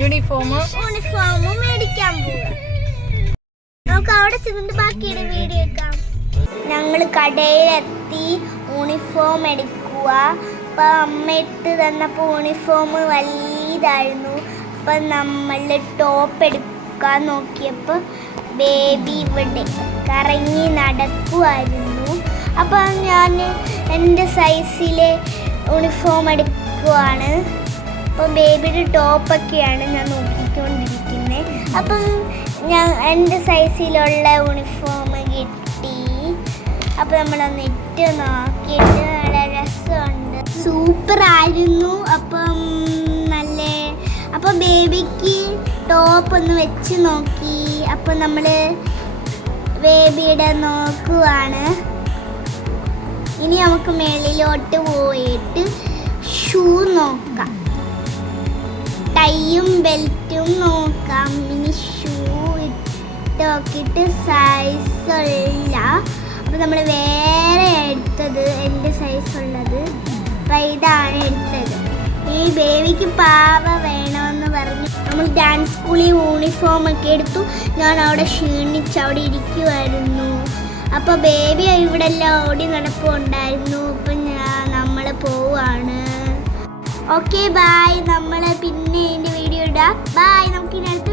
Uniform മേടിക്കാൻ പോവാ. നമുക്ക് അവിടെ ചെന്നിട്ട് ബാക്കിയുടെ വീഡിയോ എടുക്കാം. ഞങ്ങൾ കടയിലെത്തി യൂണിഫോം എടുക്കുക. അപ്പം അമ്മ ഇട്ട് തന്നപ്പോൾ യൂണിഫോം വലിയതായിരുന്നു. അപ്പം നമ്മൾ ടോപ്പ് എടുക്കാൻ നോക്കിയപ്പോൾ ബേബി ഇവിടെ കറങ്ങി നടക്കുമായിരുന്നു. അപ്പം ഞാൻ എൻ്റെ സൈസിലെ യൂണിഫോം എടുക്കുവാണ്. അപ്പോൾ ബേബിയുടെ ടോപ്പൊക്കെയാണ് ഞാൻ നോക്കിക്കൊണ്ടിരിക്കുന്നത്. അപ്പം എൻ്റെ സൈസിലുള്ള യൂണിഫോം കിട്ടി. അപ്പോൾ നമ്മളൊന്ന് ഇട്ട് നോക്കിയിട്ട് നല്ല രസമുണ്ട്, സൂപ്പറായിരുന്നു. അപ്പോൾ ബേബിക്ക് ടോപ്പ് ഒന്ന് വെച്ച് നോക്കി. അപ്പോൾ നമ്മൾ ബേബിയുടെ നോക്കുവാണ്. ഇനി നമുക്ക് മേളിലോട്ട് പോയിട്ട് ഷൂ നോക്കാം, ടൈയും ബെൽറ്റും നോക്കാം. ഇനി ഷൂ ഇട്ട് നോക്കിയിട്ട് സൈസുള്ള. അപ്പോൾ നമ്മൾ വേറെ എടുത്തത് എൻ്റെ സൈസുള്ളത്. അപ്പോൾ ഇതാണ് എടുത്തത്. ഈ ബേബിക്ക് പാവ വേണമെന്ന് പറഞ്ഞ് നമ്മൾ ഡാൻസ് സ്കൂളിൽ യൂണിഫോം ഒക്കെ എടുത്തു. ഞാൻ അവിടെ ക്ഷീണിച്ച് അവിടെ ഇരിക്കുമായിരുന്നു. അപ്പോൾ ബേബി ഇവിടെ എല്ലാം ഓടി നടപ്പുണ്ടായിരുന്നു. അപ്പം നമ്മൾ പോവാണ്. Okay, bye. നമ്മൾ പിന്നെ ഇതിൻ്റെ വീഡിയോ ഇടാം. ബായ്. നമുക്ക് ഇനി അടുത്ത